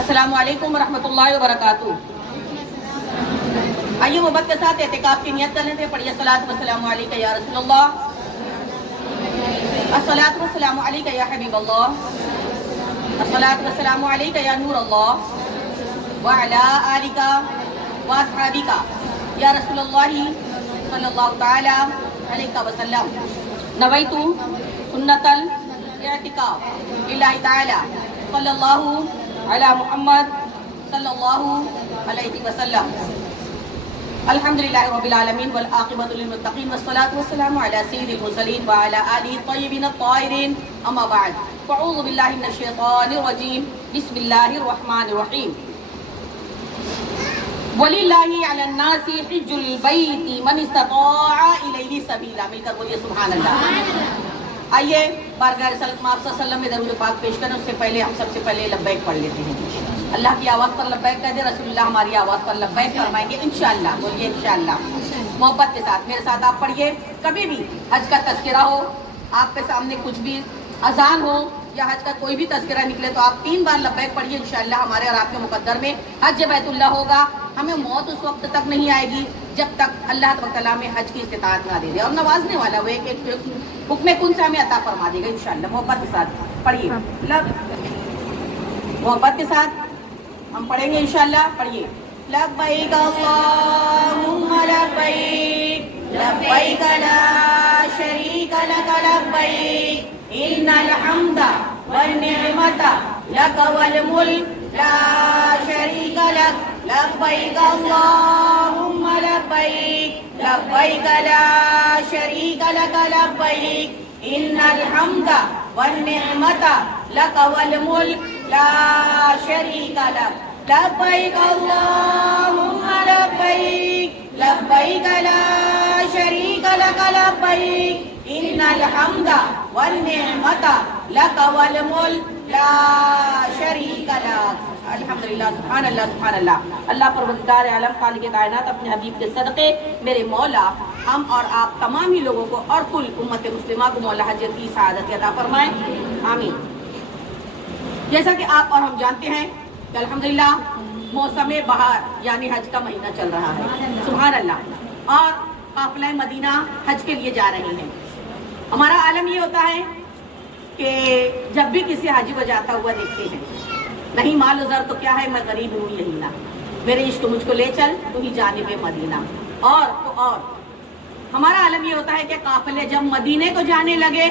السلام علیکم ورحمۃ اللہ وبرکاتہ۔ آئیے محبت کے ساتھ اعتکاف کی نیت کر لیتے ہیں۔ پڑھیے الصلاۃ والسلام علیکہ یا رسول اللہ، الصلاۃ والسلام علیکہ یا حبیب اللہ، الصلاۃ والسلام علیکہ یا نور اللہ، وعلی آلک واصحابک یا رسول اللہ صلی اللہ تعالی علیہ وسلم۔ نویت سنت الاعتکاف للہ تعالی صلی اللہ علی محمد صلی اللہ علیہ وسلم۔ الحمدللہ رب العالمین والعاقبۃ للمتقین والصلاۃ والسلام علی سید المرسلین وعلی آلہ الطیبین الطاہرین، اما بعد فاعوذ باللہ من الشیطان الرجیم، بسم اللہ الرحمن الرحیم۔ وَلِلَّهِ عَلَى النَّاسِ حِجُّ الْبَيْتِ مَنِ اسْتَطَاعَ إِلَيْهِ سَبِيلًا۔ مل کر بولیے سبحان اللہ۔ آئیے بارگاہ رسالت آپ صلی اللہ علیہ وسلم میں درود پاک پیش کریں، اس سے پہلے ہم سب سے پہلے لبیک پڑھ لیتے ہیں۔ اللہ کی آواز پر لبیک کہہ دے، رسول اللہ ہماری آواز پر لبیک فرمائیں گے انشاءاللہ۔ بولیے انشاءاللہ محبت کے ساتھ میرے ساتھ آپ پڑھیے۔ کبھی بھی حج کا تذکرہ ہو، آپ کے سامنے کچھ بھی اذان ہو یا حج کا کوئی بھی تذکرہ نکلے تو آپ 3 بار لبیک پڑھیے انشاءاللہ۔ ہمارے اور آپ کے مقدر میں حج بیت اللہ ہوگا۔ ہمیں موت اس وقت تک نہیں آئے گی جب تک اللہ تعالیٰ میں حج کی استطاعت نہ دے دے، اور نوازنے والا وہ ایک حکم کن سے ہمیں عطا فرما دے گا انشاءاللہ۔ محبت کے ساتھ پڑھیے، محبت کے ساتھ ہم پڑھیں گے انشاءاللہ۔ پڑھیے لبیک اللہم لبیک لبیک لا شریک لک لبیک ان الحمد والنعمت لک والملک لا شریک لک لبیک اللہم لبیک لبیک لا شریک لک لبیک ان الحمد والنعمت لک والملک لا شریک لک لبیک اللہم لبیک لبیک لا شریک لک لبیک ان الحمد والنعمت لک والملک لا شریک لک۔ الحمدللہ، سبحان اللہ سبحان اللہ۔ اللہ پروردگار عالم خالق کائنات اپنے حبیب کے صدقے میرے مولا ہم اور آپ تمام ہی لوگوں کو اور کل امت مسلمہ کو مولا حج کی سعادت عطا فرمائیں، آمین۔ جیسا کہ آپ اور ہم جانتے ہیں کہ الحمدللہ موسم بہار یعنی حج کا مہینہ چل رہا ہے، سبحان اللہ، اور قافلہ مدینہ حج کے لیے جا رہے ہیں۔ ہمارا عالم یہ ہوتا ہے کہ جب بھی کسی حاجی کو جاتا ہوا دیکھتے ہیں، نہیں مال و زر تو کیا ہے، میں غریب ہوں یہی نہ، میرے عشق مجھ کو لے چل تو ہی جانب مدینہ۔ اور ہمارا عالم یہ ہوتا ہے کہ قافلے جب مدینے کو جانے لگے،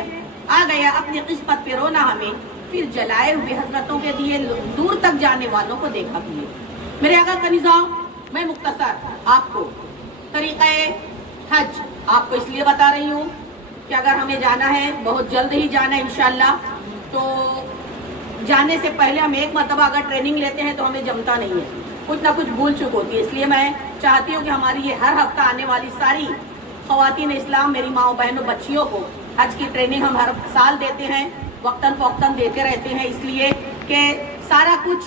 آ گیا اپنی قسمت پہ رونا ہمیں، پھر جلائے ہوئے حضرتوں کے دیے دور تک جانے والوں کو دیکھا کیے۔ میرے آقا کا نظام میں مختصر آپ کو طریقہ حج آپ کو اس لیے بتا رہی ہوں کہ اگر ہمیں جانا ہے، بہت جلد ہی جانا ہے انشاءاللہ، تو جانے سے پہلے ہم ایک مرتبہ اگر ٹریننگ لیتے ہیں تو ہمیں جمتا نہیں ہے، کچھ نہ کچھ بھول چک ہوتی ہے۔ اس لیے میں چاہتی ہوں کہ ہماری یہ ہر ہفتہ آنے والی ساری خواتین اسلام، میری ماؤں بہنوں بچیوں کو حج کی ٹریننگ ہم ہر سال دیتے ہیں، وقتاً فوقتاً دیتے رہتے ہیں، اس لیے کہ سارا کچھ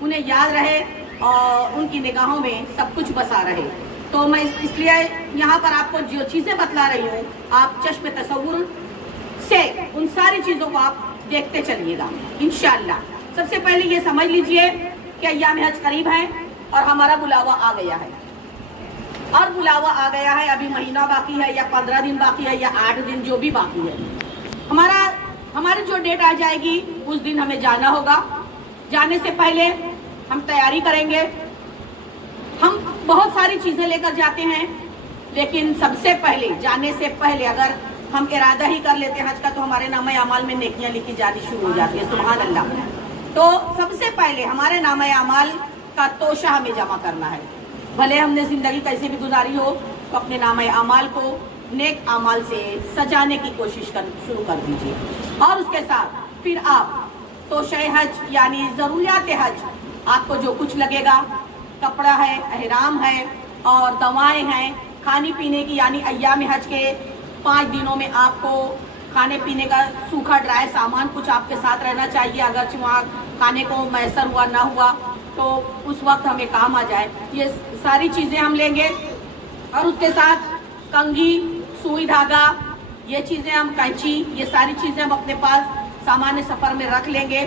انہیں یاد رہے اور ان کی نگاہوں میں سب کچھ بسا رہے۔ تو میں اس لیے یہاں پر آپ کو جو چیزیں بتلا رہی ہوں، آپ چشم تصور سے ان ساری چیزوں کو آپ دیکھتے چلیے گا انشاءاللہ۔ سب سے پہلے یہ سمجھ لیجئے کہ ایام حج قریب ہیں اور ہمارا بلاوا آ گیا ہے، اور بلاوا آ گیا ہے، ابھی مہینہ باقی ہے یا 15 دن باقی ہے یا 8 دن جو بھی باقی ہے، ہماری جو ڈیٹ آ جائے گی اس دن ہمیں جانا ہوگا۔ جانے سے پہلے ہم تیاری کریں گے۔ ہم بہت ساری چیزیں لے کر جاتے ہیں، لیکن سب سے پہلے جانے سے پہلے اگر ہم ارادہ ہی کر لیتے ہیں حج کا تو ہمارے نامہ اعمال میں نیکیاں لکھی جانی شروع ہو جاتی ہے، سبحان اللہ۔ تو سب سے پہلے ہمارے نامہ اعمال کا توشہ ہمیں جمع کرنا ہے۔ بھلے ہم نے زندگی کیسے بھی گزاری ہو تو اپنے نامہ اعمال کو نیک اعمال سے سجانے کی کوشش شروع کر دیجیے، اور اس کے ساتھ پھر آپ توشہ حج یعنی ضروریات حج، آپ کو جو کچھ لگے گا، کپڑا ہے، احرام ہے اور دوائیں ہیں، کھانے پینے کی یعنی ایام حج کے 5 دنوں میں آپ کو کھانے پینے کا سوکھا ڈرائی سامان کچھ آپ کے ساتھ رہنا چاہیے، اگرچہ وہاں کھانے کو میسر ہوا نہ ہوا تو اس وقت ہمیں کام آ جائے، یہ ساری چیزیں ہم لیں گے۔ اور اس کے ساتھ کنگھی، سوئی دھاگا، یہ چیزیں ہم، کینچی، یہ ساری چیزیں ہم اپنے پاس سامان سفر میں رکھ لیں گے۔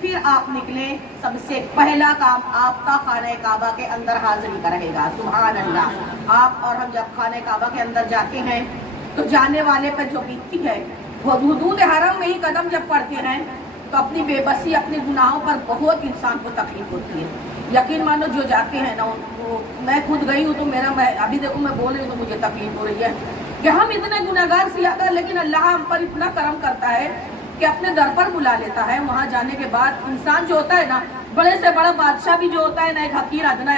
پھر آپ نکلے، سب سے پہلا کام آپ کا خانہ کعبہ کے اندر حاضری کا رہے گا۔ سبحان اللہ۔ آپ اور ہم جب خانہ کعبہ کے اندر جاتے ہیں تو جانے والے پر جو بیتتی ہے، وہ حدود حرم میں ہی قدم جب پڑتے ہیں تو اپنی بے بسی، اپنے گناہوں پر بہت انسان کو تکلیف ہوتی ہے۔ یقین مانو جو جاتے ہیں نا، میں خود گئی ہوں تو میں ابھی دیکھو میں بول رہی ہوں تو مجھے تکلیف ہو رہی ہے کہ ہم اتنے گناہگار سیاہ، لیکن اللہ ہم پر اتنا کرم کرتا ہے کہ اپنے در پر بلا لیتا ہے۔ وہاں جانے کے بعد انسان جو ہوتا ہے نا، بڑے سے بڑا بادشاہ بھی جو ہوتا ہے نا، ایک حقیر ادنا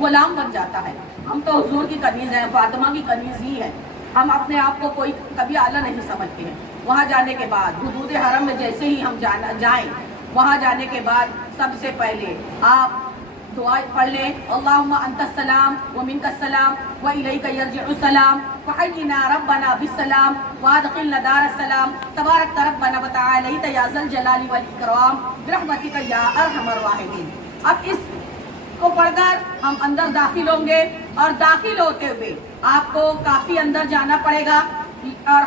غلام بن جاتا ہے۔ ہم تو حضور کی کنیز ہیں، فاطمہ کی کنیز ہی ہے، ہم اپنے آپ کو کوئی کبھی اعلیٰ نہیں سمجھتے ہیں۔ وہاں جانے کے بعد حدود حرم میں جیسے ہی ہم جائیں، وہاں جانے کے بعد سب سے پہلے آپ دعا پڑھ لیں، اللہم انت السلام ومنک السلام والیک یرجع السلام فحینا ربنا بالسلام وادخلنا دار السلام تبارک ربنا وتعالیت یا ذا الجلال والاکرام برحمتک یا ارحم الراحمین۔ اب اس کو پڑھ کر ہم اندر داخل ہوں گے، اور داخل ہوتے ہوئے آپ کو کافی اندر جانا پڑے گا، اور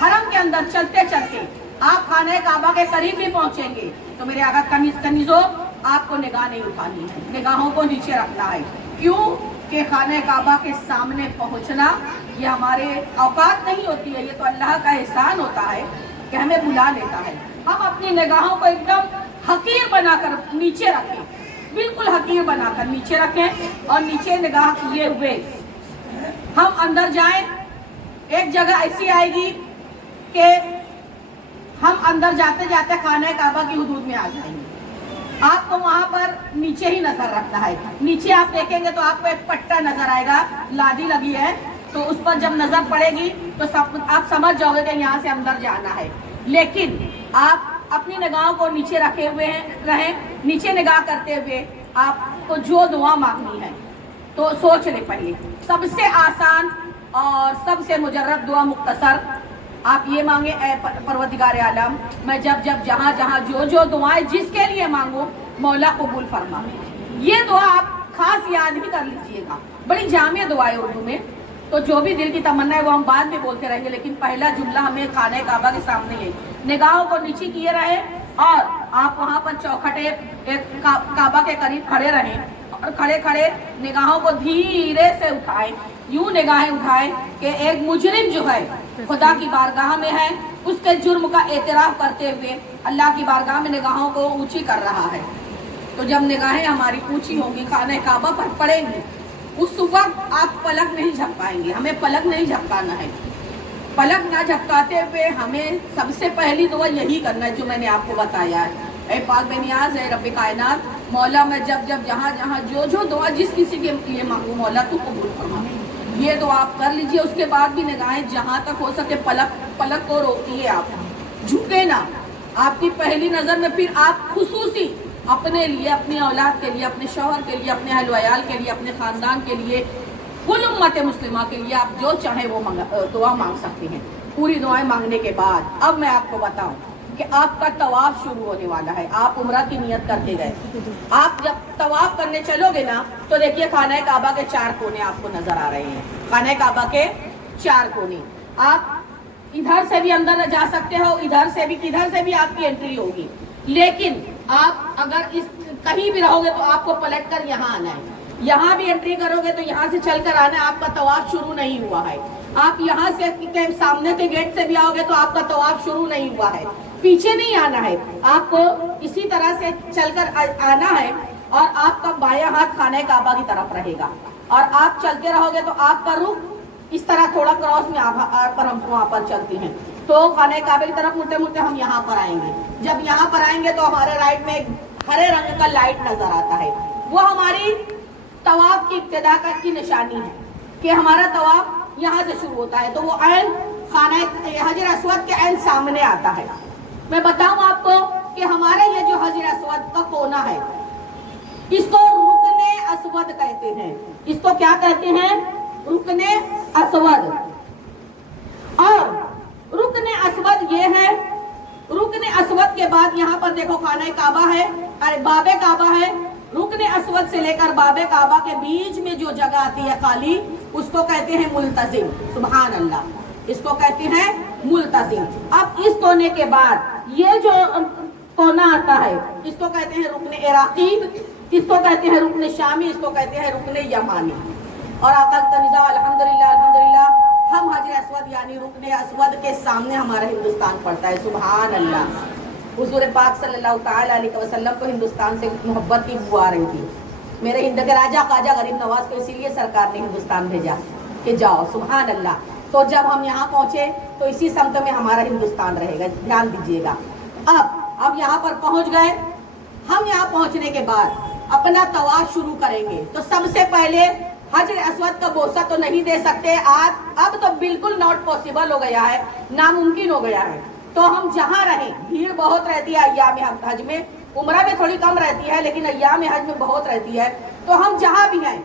حرم کے اندر چلتے چلتے آپ خانہ کعبہ کے قریب بھی پہنچیں گے تو میرے آقا کنیزوں آپ کو نگاہ نہیں اٹھانی ہے، نگاہوں کو نیچے رکھنا ہے۔ کیوں کہ خانہ کعبہ کے سامنے پہنچنا یہ ہمارے اوقات نہیں ہوتی ہے، یہ تو اللہ کا احسان ہوتا ہے کہ ہمیں بلا لیتا ہے۔ ہم اپنی نگاہوں کو ایک دم حقیر بنا کر نیچے رکھیں، بالکل حقیر بنا کر نیچے رکھیں، اور نیچے نگاہ کیے ہوئے ہم اندر جائیں۔ ایک جگہ ایسی آئے گی کہ ہم اندر جاتے جاتے خانہ کعبہ کی حدود میں آ جائیں گے۔ آپ کو وہاں پر نیچے ہی نظر رکھنا ہے۔ نیچے آپ دیکھیں گے تو آپ کو ایک پٹا نظر آئے گا، لادی لگی ہے، تو اس پر جب نظر پڑے گی تو آپ سمجھ جاؤ گے کہ یہاں سے اندر جانا ہے۔ لیکن آپ اپنی نگاہوں کو نیچے رکھے ہوئے رہیں، نیچے نگاہ کرتے ہوئے آپ کو جو دعا مانگنی ہے تو سوچ لیں پہلے۔ سب سے آسان اور سب سے مجرد دعا مختصر آپ یہ مانگے، اے پروردگار عالم، میں جب جہاں جو دعائیں جس کے لیے مانگو مولا قبول فرما۔ یہ دعا آپ خاص یاد بھی کر لیجئے گا، بڑی جامع دعا ہے اردو میں، تو جو بھی دل کی تمنا ہے وہ ہم بعد میں بولتے رہیں گے، لیکن پہلا جملہ ہمیں خانہ کعبہ کے سامنے ہے۔ نگاہوں کو نیچے کیے رہے، اور آپ وہاں پر چوکھٹے کعبہ کے قریب کھڑے رہیں، اور کھڑے نگاہوں کو دھیرے سے اٹھائیں، یوں نگاہیں اٹھائیں کہ ایک مجرم جو ہے خدا کی بارگاہ میں ہے، اس کے جرم کا اعتراف کرتے ہوئے اللہ کی بارگاہ میں نگاہوں کو اونچی کر رہا ہے۔ تو جب نگاہیں ہماری اونچی ہوں گی، خانہ کعبہ پر پڑیں گی، اس وقت آپ پلک نہیں جھپکائیں گے، ہمیں پلک نہیں جھپکانا ہے۔ پلک نہ جھپکاتے ہوئے ہمیں سب سے پہلی دعا یہی کرنا ہے جو میں نے آپ کو بتایا ہے، اے پاک بے نیاز ہے رب کائنات، مولا میں جب جہاں جو دعا جس کسی کے لیے مانگوں مولا تو قبول فرما۔ یہ دعا آپ کر لیجئے، اس کے بعد بھی نگاہیں جہاں تک ہو سکے پلک کو روکیے، آپ جھکے نہ۔ آپ کی پہلی نظر میں پھر آپ خصوصی اپنے لیے، اپنی اولاد کے لیے، اپنے شوہر کے لیے، اپنے اہل و عیال کے لیے، اپنے خاندان کے لیے، کل امت مسلمہ کے لیے آپ جو چاہیں وہ دعا مانگ سکتے ہیں۔ پوری دعائیں مانگنے کے بعد اب میں آپ کو بتاؤں کہ آپ کا طواف شروع ہونے والا ہے۔ آپ عمرہ کی نیت کر کے گئے، آپ جب طواف کرنے چلو گے نا تو دیکھیے خانہ کعبہ کے 4 کونے آپ کو نظر آ رہے ہیں، خانہ کعبہ کے 4 کونے۔ آپ ادھر سے بھی اندر جا سکتے ہو، ادھر سے بھی آپ کی انٹری ہوگی، لیکن آپ اگر کہیں بھی رہو گے تو آپ کو پلٹ کر یہاں آنا ہے۔ یہاں بھی انٹری کرو گے تو یہاں سے چل کر آنا ہے، آپ کا طواف شروع نہیں ہوا ہے۔ آپ یہاں سے سامنے کے گیٹ سے بھی آؤ گے تو آپ کا طواف شروع نہیں ہوا ہے، پیچھے نہیں آنا ہے، آپ کو اسی طرح سے چل کر آنا ہے، اور آپ کا بایاں ہاتھ خانہ کعبہ کی طرف رہے گا، اور آپ چلتے رہو گے تو آپ کا رخ اس طرح تھوڑا کراس میں پر ہم وہاں پر چلتے ہیں تو خانہ کعبہ کی طرف مڑتے ہم یہاں پر آئیں گے۔ جب یہاں پر آئیں گے تو ہمارے رائٹ میں ایک ہرے رنگ کا لائٹ نظر آتا ہے، وہ ہماری طواف کی ابتدا کی نشانی ہے کہ ہمارا طواف یہاں سے شروع ہوتا ہے، تو وہ عین خانہ حجر اسود کے عین سامنے آتا ہے۔ میں بتاؤں آپ کو کہ ہمارے یہ جو حجر اسود کا کونا ہے اس کو رکن اسود کہتے ہیں۔ اس کو کیا کہتے ہیں؟ رکن اسود۔ اور رکن اسود یہ ہے، رکن اسود کے بعد یہاں پر دیکھو خانہ کعبہ ہے، باب کعبہ ہے، رکن اسود سے لے کر باب کعبہ کے بیچ میں جو جگہ آتی ہے خالی، اس کو کہتے ہیں ملتزم۔ سبحان اللہ۔ اس کو کہتے ہیں ملتزم۔ اب اس کونے کے بعد یہ جو کونا آتا ہے اس کو کہتے ہیں رکن عراقی، اس کو کہتے ہیں رکن شامی، اس کو کہتے ہیں رکن یمانی۔ اور آقا کا نظام الحمدللہ الحمدللہ ہم حجر اسود یعنی رکن اسود کے سامنے ہمارا ہندوستان پڑتا ہے، سبحان اللہ۔ حضور پاک صلی اللہ تعالی علیہ وسلم کو ہندوستان سے محبت کی بو آ رہی تھی، میرے ہند کے راجہ خواجہ غریب نواز کو اسی لیے سرکار نے ہندوستان بھیجا کہ جاؤ، سبحان اللہ۔ تو جب ہم یہاں پہنچے تو اسی سمت میں ہمارا ہندوستان رہے گا، دھیان دیجیے گا۔ اب یہاں پر پہنچ گئے ہم، یہاں پہنچنے کے بعد اپنا طواف شروع کریں گے۔ تو سب سے پہلے حجر اسود کا بوسہ تو نہیں دے سکتے، اب تو بالکل ناٹ پاسبل ہو گیا ہے، ناممکن ہو گیا ہے۔ تو ہم جہاں رہیں، بھیڑ بہت رہتی ہے ایام حج میں، عمرہ میں تھوڑی کم رہتی ہے لیکن ایام حج میں بہت رہتی ہے، تو ہم جہاں بھی ہیں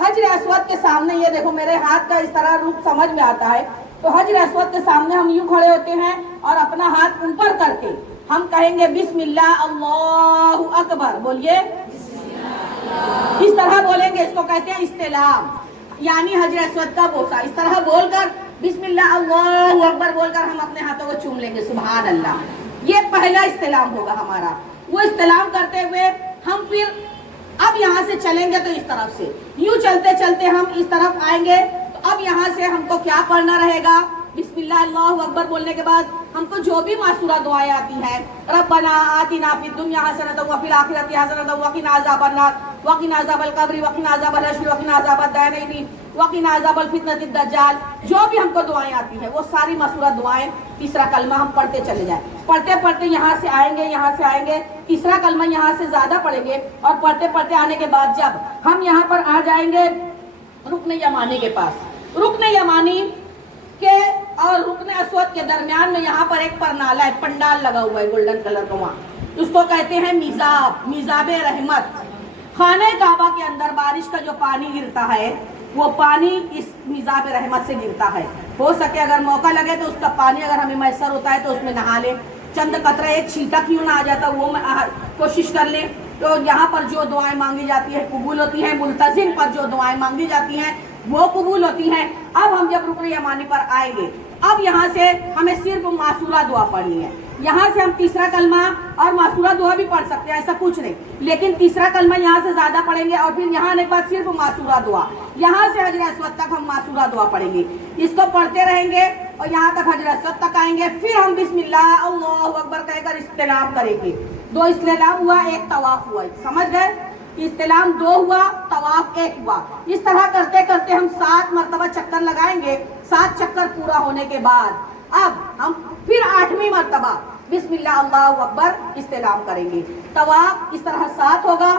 حجر اسود کے سامنے، یہ دیکھو میرے ہاتھ کا اس طرح روپ سمجھ میں آتا ہے، تو حجر اسود کے سامنے ہم یوں کھڑے ہوتے ہیں اور اپنا ہاتھ اوپر کر کے ہم کہیں گے بسم اللہ اللہ اکبر، بولیے اس طرح بولیں گے، اس کو کہتے ہیں استلام یعنی حجر اسود کا بوسہ۔ اس طرح بول کر بسم اللہ اللہ اکبر بول کر ہم اپنے ہاتھوں کو چوم لیں گے، سبحان اللہ۔ یہ پہلا استلام ہوگا ہمارا۔ وہ استلام کرتے ہوئے ہم پھر اب یہاں سے چلیں گے تو اس طرف سے یوں چلتے چلتے ہم اس طرف آئیں گے، تو اب یہاں سے ہم کو کیا پڑھنا رہے گا؟ بسم اللہ اللہ اکبر بولنے کے بعد ہم کو جو بھی معصورہ دعائیں آتی ہیں، ربنا آتنا فی الدنیا حسنۃ وفی الآخرۃ حسنۃ وقنا عذاب النار وقنا عذاب القبر وقنا عذاب الحشر وقنا عذاب الدارین وقنا عذاب الفتنۃ الدجال، جو بھی ہم کو دعائیں آتی ہیں وہ ساری معصورہ دعائیں تیسرا کلمہ ہم پڑھتے چلے جائیں، پڑھتے پڑھتے یہاں سے آئیں گے، یہاں سے آئیں گے، تیسرا کلمہ یہاں سے زیادہ پڑھیں گے، اور پڑھتے پڑھتے آنے کے بعد جب ہم یہاں پر آ جائیں گے رکن یمانی کے پاس، رکن یمانی کے اور رکن اسود کے درمیان میں یہاں پر ایک پرنالا ہے، پنڈال لگا ہوا ہے گولڈن کلر کا، وہاں اس کو کہتے ہیں میزاب، میزاب رحمت۔ خانہ کعبہ کے اندر بارش کا جو پانی گرتا ہے وہ پانی اس میزاب رحمت سے گرتا ہے، ہو سکے اگر موقع لگے تو اس کا پانی اگر ہمیں میسر ہوتا ہے تو اس میں نہا لیں، چند قطرہ ایک چھینٹا کیوں نہ آ جاتا وہ کوشش کر لیں۔ تو یہاں پر جو دعائیں مانگی جاتی ہیں قبول ہوتی ہیں، ملتزم پر جو دعائیں مانگی جاتی ہیں وہ قبول ہوتی ہیں۔ اب ہم جب رکن یمانی پر آئیں گے، اب یہاں سے ہمیں صرف معصورہ دعا پڑھنی ہے، یہاں سے ہم تیسرا کلمہ اور معصورہ دعا بھی پڑھ سکتے ہیں، ایسا کچھ نہیں، لیکن تیسرا کلمہ یہاں سے زیادہ پڑھیں گے، اور پھر یہاں آنے کے بعد صرف معصورہ دعا، یہاں سے حجر اسود تک ہم معصورہ دعا پڑھیں گے، اس کو پڑھتے رہیں گے اور یہاں تک حجر اسود تک آئیں گے، پھر ہم بسم اللہ اللہ اکبر کہہ کر استلام کریں گے۔ دو استلام ہوا، ایک طواف ہوا، سمجھ گئے؟ استلام دو ہوا، طواف ایک ہوا۔ اس طرح کرتے کرتے ہم 7 مرتبہ چکر لگائیں گے، 7 چکر پورا ہونے کے بعد اب ہم پھر 8ویں مرتبہ بسم اللہ اللہ اکبر استلام کریں گے۔ طواف اس طرح 7 ہوگا،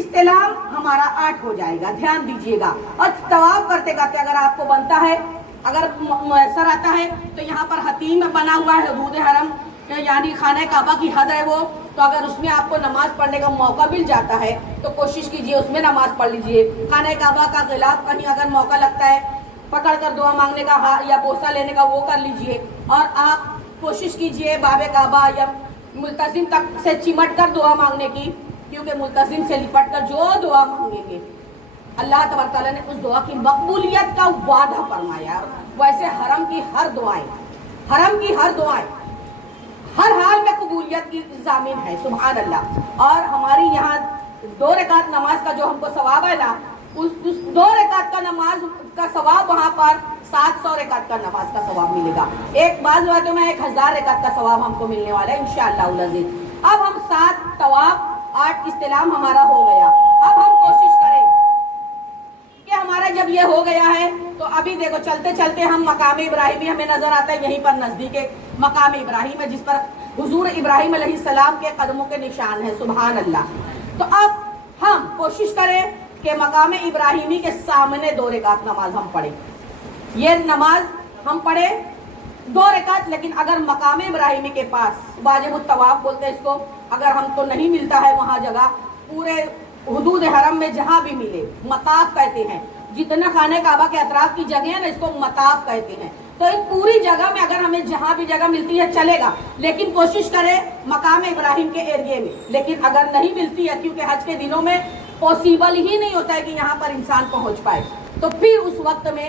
استلام ہمارا 8 ہو جائے گا، دھیان دیجیے گا۔ اور طواف کرتے کرتے اگر آپ کو بنتا ہے، اگر میسر آتا ہے تو یہاں پر حتیم بنا ہوا ہے، حدود حرم یعنی خانہ کعبہ کی حد ہے وہ، تو اگر اس میں آپ کو نماز پڑھنے کا موقع مل جاتا ہے تو کوشش کیجئے اس میں نماز پڑھ لیجئے۔ خانہ کعبہ کا غلاف کہیں اگر موقع لگتا ہے پکڑ کر دعا مانگنے کا یا بوسہ لینے کا وہ کر لیجئے، اور آپ کوشش کیجئے باب کعبہ یا ملتزم تک سے چمٹ کر دعا مانگنے کی، کیونکہ ملتزم سے لپٹ کر جو دعا مانگیں گے اللہ تبارک تعالیٰ نے اس دعا کی مقبولیت کا وعدہ فرمایا۔ ویسے حرم کی ہر دعائیں ہر حال میں قبولیت کی ضامن ہے، سبحان اللہ۔ اور ہماری یہاں 2 رکعت نماز کا جو ہم کو ثواب ہے نا، اس 2 رکعت کا نماز کا ثواب وہاں پر 700 رکعت کا نماز کا ثواب ملے گا، ایک بعض روایتوں میں 1000 رکعت کا ثواب ہم کو ملنے والا ہے انشاءاللہ العزیز۔ اب ہم 7 طواف 8 استلام ہمارا ہو گیا، اب ہم کوشش کریں کہ ہمارا جب یہ ہو گیا ہے تو ابھی دیکھو چلتے چلتے ہم مقام ابراہیمی ہمیں نظر آتا ہے، یہیں پر نزدیک ایک مقام ابراہیم ہے جس پر حضور ابراہیم علیہ السلام کے قدموں کے نشان ہے، سبحان اللہ۔ تو اب ہم کوشش کریں کہ مقام ابراہیمی کے سامنے 2 رکعت نماز ہم پڑھیں، یہ نماز ہم پڑھیں 2 رکعت، لیکن اگر مقام ابراہیمی کے پاس واجب الطواف بولتے ہیں اس کو، اگر ہم کو نہیں ملتا ہے وہاں جگہ، پورے حدود حرم میں جہاں بھی ملے، مطاف کہتے ہیں، جتنا خانہ کعبہ کے اطراف کی جگہ ہے نا اس کو مطاف کہتے ہیں، تو ان پوری جگہ میں اگر ہمیں جہاں بھی جگہ ملتی ہے چلے گا، لیکن کوشش کریں مقام ابراہیم کے ایریے میں۔ لیکن اگر نہیں ملتی ہے، کیونکہ حج کے دنوں میں پاسبل ہی نہیں ہوتا ہے کہ یہاں پر انسان پہنچ پائے، تو پھر اس وقت میں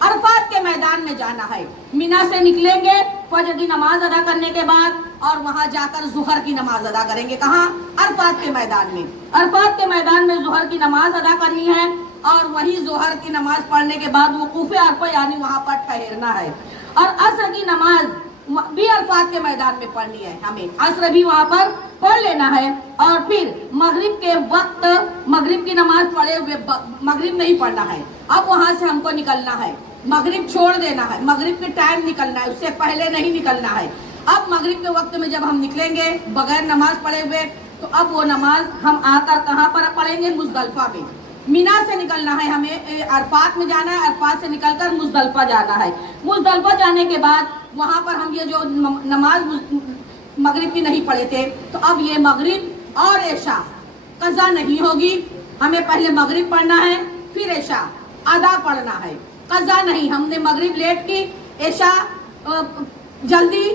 عرفات کے میدان میں جانا ہے. مینا سے نکلیں گے فجر کی نماز ادا کرنے کے بعد اور وہاں جا کر ظہر کی نماز ادا کریں گے. کہاں؟ عرفات کے میدان میں. عرفات کے میدان میں ظہر کی نماز ادا کرنی ہے اور وہیں ظہر کی نماز پڑھنے کے بعد وقوف عرفہ یعنی وہاں پر ٹھہرنا ہے. اور عصر کی نماز بھی عرفات کے میدان میں پڑھنی ہے. ہمیں عصر بھی وہاں پر پڑھ لینا ہے اور پھر مغرب کے وقت مغرب کی نماز پڑھے ہوئے مغرب نہیں پڑھنا ہے. اب وہاں سے ہم کو نکلنا ہے, مغرب چھوڑ دینا ہے, مغرب کے ٹائم نکلنا ہے, اس سے پہلے نہیں نکلنا ہے. اب مغرب کے وقت میں جب ہم نکلیں گے بغیر نماز پڑھے ہوئے تو اب وہ نماز ہم آ کر کہاں پر پڑھیں گے؟ مزدلفہ میں. مینا سے نکلنا ہے, ہمیں عرفات میں جانا ہے, عرفات سے نکل کر مزدلفہ جانا ہے. مزدلفہ جانے کے بعد وہاں پر ہم یہ جو نماز مغرب کی نہیں پڑھے تھے تو اب یہ مغرب اور عشاء قضا نہیں ہوگی. ہمیں پہلے مغرب پڑھنا ہے پھر عشاء ادا پڑھنا ہے, قضا نہیں. ہم نے مغرب لیٹ کی, عشاء جلدی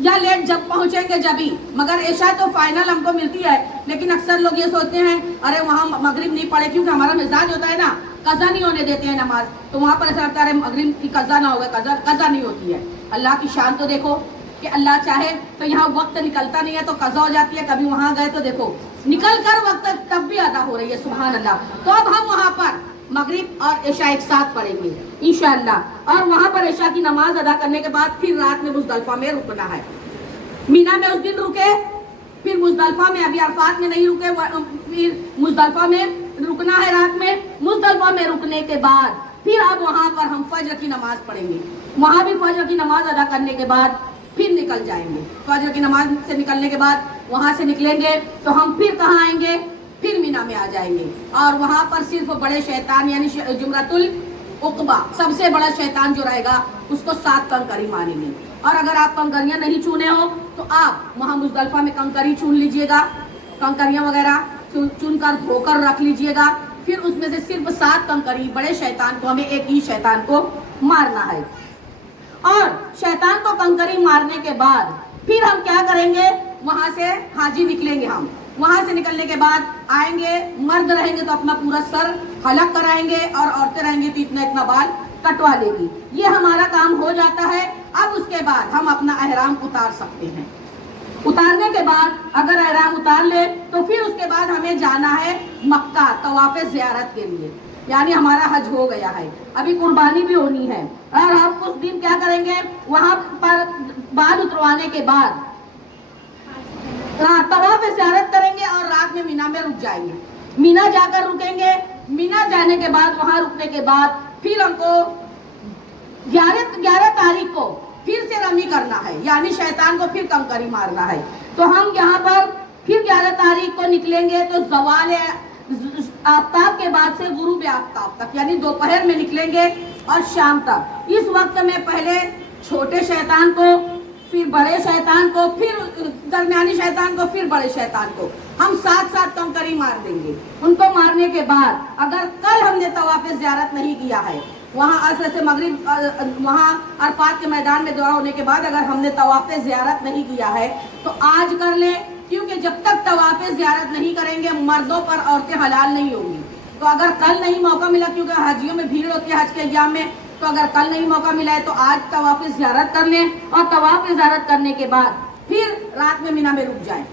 یا لیٹ جب پہنچیں گے جبھی, مگر عشاء تو فائنل ہم کو ملتی ہے. لیکن اکثر لوگ یہ سوچتے ہیں ارے وہاں مغرب نہیں پڑھے کیونکہ ہمارا مزاج ہوتا ہے نا قضا نہیں ہونے دیتے ہیں نماز, تو وہاں پر ایسا لگتا ہے مغرب کی قضا نہ ہوگا, قضا نہیں ہوتی ہے. اللہ کی شان تو دیکھو کہ اللہ چاہے تو یہاں وقت نکلتا نہیں ہے تو قضا ہو جاتی ہے. کبھی وہاں گئے تو دیکھو نکل کر وقت تب بھی ادا ہو رہی ہے, سبحان اللہ. تو اب ہم وہاں پر مغرب اور عشاء ایک ساتھ پڑھیں گے انشاءاللہ. اور وہاں پر عشاء کی نماز ادا کرنے کے بعد پھر رات میں مزدلفہ میں رکنا ہے. مینا میں اس دن رکے, پھر مزدلفہ میں, ابھی عرفات میں نہیں رکے, پھر مزدلفہ میں رکنا ہے رات میں. مزدلفہ میں رکنے کے بعد پھر اب وہاں پر ہم فجر کی نماز پڑھیں گے. وہاں بھی فجر کی نماز ادا کرنے کے بعد پھر نکل جائیں گے. فجر کی نماز سے نکلنے کے بعد وہاں سے نکلیں گے تو ہم پھر کہاں آئیں گے؟ پھر مینا میں آ جائیں گے. اور وہاں پر صرف بڑے شیطان یعنی جمرۃ العقبہ سب سے بڑا شیطان جو رہے گا اس کو 7 کنکری ماریں گے. اور اگر آپ کنکریاں نہیں چونے ہو تو آپ وہاں مزدلفہ میں کنکری چون لیجئے گا, کنکریاں وغیرہ چن کر دھو کر رکھ لیجئے گا. پھر اس میں سے صرف 7 کنکری بڑے شیطان کو, ہمیں ایک ہی شیطان کو مارنا ہے. اور شیطان کو کنکری مارنے کے بعد پھر ہم کیا کریں گے؟ وہاں سے حاجی نکلیں گے. ہم وہاں سے نکلنے کے بعد آئیں گے, مرد رہیں گے تو اپنا پورا سر حلق کرائیں گے اور عورتیں رہیں گی تو اتنا بال کٹوا لے گی. یہ ہمارا کام ہو جاتا ہے. اب اس کے بعد ہم اپنا احرام اتار سکتے ہیں. اتارنے کے بعد اگر احرام اتار لے تو پھر اس کے بعد ہمیں جانا ہے مکہ طواف زیارت کے لیے, یعنی ہمارا حج ہو گیا ہے, ابھی قربانی بھی ہونی ہے. اور ہم اس دن کیا کریں گے؟ وہاں پر بال اتروانے کے بعد طواف زیارت کریں گے اور رات میں مینا میں رک جائیں گے. مینا جا کر رکیں گے. مینا جانے کے بعد وہاں رکنے کے بعد پھر ہم کو 11 تاریخ کو پھر سے رمی کرنا ہے, یعنی شیطان کو پھر کنکری مارنا ہے. تو ہم یہاں پر پھر 11 تاریخ کو نکلیں گے تو زوال آفتاب کے بعد سے غروب آفتاب تک یعنی دوپہر میں نکلیں گے اور شام تک. اس وقت میں پہلے چھوٹے شیطان کو, پھر بڑے شیطان کو, پھر درمیانی شیطان کو, پھر بڑے شیطان کو ہم ساتھ کنکری مار دیں گے. ان کو مارنے کے بعد اگر کل ہم نے طواف زیارت نہیں کیا ہے, وہاں عصر سے مغرب وہاں عرفات کے میدان میں دعا ہونے کے بعد اگر ہم نے طواف زیارت نہیں کیا ہے تو آج کر لیں, کیونکہ جب تک طواف زیارت نہیں کریں گے مردوں پر عورتیں حلال نہیں ہوں گی. تو اگر کل نہیں موقع ملا, کیونکہ حاجیوں میں بھیڑ ہوتی ہے حج کے ایام میں, تو اگر کل نہیں موقع ملا ہے تو آج طواف زیارت کر لیں اور طواف زیارت کرنے کے بعد پھر رات میں مینا میں رک جائیں.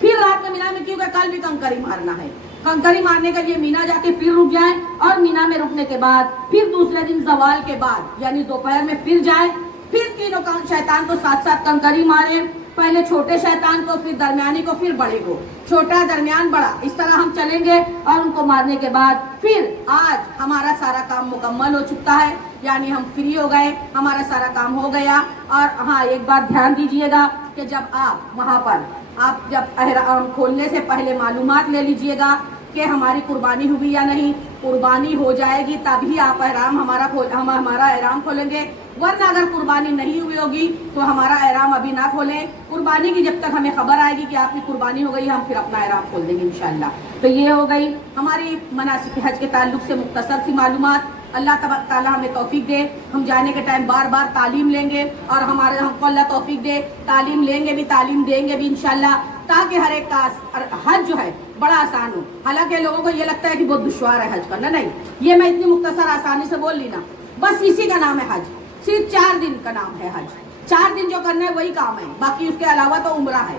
پھر رات میں مینا میں, کیونکہ کل بھی کنکری مارنا ہے, کنکری مارنے کے لیے مینا جا کے پھر رک جائیں اور مینا میں رکنے کے بعد پھر دوسرے دن زوال کے بعد یعنی دوپہر میں پھر جائیں. پھر تینوں شیطان کو ساتھ کنکری ماریں, پہلے چھوٹے شیطان کو, پھر درمیانی کو, پھر بڑے کو. چھوٹا, درمیان, بڑا, اس طرح ہم چلیں گے اور ان کو مارنے کے بعد پھر آج ہمارا سارا کام مکمل ہو چکا ہے, یعنی ہم فری ہو گئے, ہمارا سارا کام ہو گیا. اور ہاں ایک بات دھیان دیجئے گا کہ جب آپ وہاں پر جب احرام کھولنے سے پہلے معلومات لے لیجئے گا کہ ہماری قربانی ہوئی یا نہیں. قربانی ہو جائے گی تبھی آپ ہمارا احرام کھولیں گے, ورنہ اگر قربانی نہیں ہوئی ہوگی تو ہمارا احرام ابھی نہ کھولیں. قربانی کی جب تک ہمیں خبر آئے گی کہ آپ کی قربانی ہو گئی, ہم پھر اپنا احرام کھول دیں گے انشاءاللہ. تو یہ ہو گئی ہماری مناسک حج کے تعلق سے مختصر سی معلومات. اللہ تبارک تعالیٰ ہمیں توفیق دے, ہم جانے کے ٹائم بار بار تعلیم لیں گے اور ہم کو اللہ توفیق دے, تعلیم لیں گے بھی, تعلیم دیں گے بھی انشاءاللہ, تاکہ ہر ایک کا حج جو ہے بڑا آسان ہو. حالانکہ لوگوں کو یہ لگتا ہے کہ بہت دشوار ہے حج کرنا, نہیں, یہ میں اتنی مختصر آسانی سے بول لی نا, بس اسی کا نام ہے حج. صرف 4 دن کا نام ہے حج. 4 دن جو کرنا ہے وہی کام ہے, باقی اس کے علاوہ تو عمرہ ہے.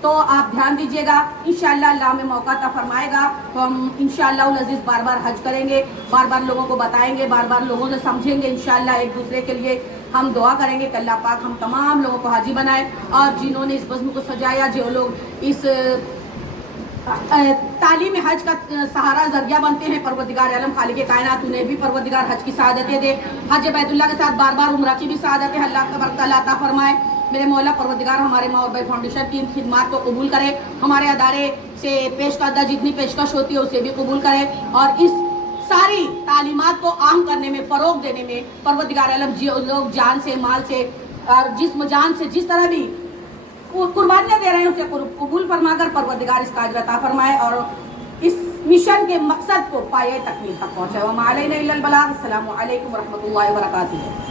تو آپ دھیان دیجیے گا, انشاءاللہ اللہ ہمیں موقع عطا فرمائے گا تو ہم انشاءاللہ العزیز بار بار حج کریں گے, بار بار لوگوں کو بتائیں گے, بار بار لوگوں سے سمجھیں گے. انشاءاللہ ایک دوسرے کے لیے ہم دعا کریں گے کہ اللہ پاک ہم تمام لوگوں کو حاجی بنائے. اور جنہوں نے اس بزم کو سجایا, جو لوگ اس تعلیم حج کا سہارا ذریعہ بنتے ہیں, پروردگار عالم خالق کائنات انہیں بھی پروردگار حج کی سعادتیں دے. حج بیت اللہ کے ساتھ بار بار عمرہ کی بھی سعادتیں اللہ تبارک تعالیٰ عطا فرمائے. میرے مولا پروردگار ہمارے ماں اور بھائی فاؤنڈیشن کی خدمات کو قبول کرے, ہمارے ادارے سے پیش کردہ جتنی پیشکش ہوتی ہے اسے بھی قبول کرے, اور اس ساری تعلیمات کو عام کرنے میں, فروغ دینے میں پروردگار عالم لوگ جان سے, مال سے اور جسم جان سے جس طرح بھی قربانیاں دے رہے ہیں اسے قبول فرما کر پروردگار اس کا اجر عطا فرمائے اور اس مشن کے مقصد کو پایۂ تکمیل تک پہنچائے. وما علینا الا البلاغ. السلام علیکم ورحمۃ اللہ وبرکاتہ.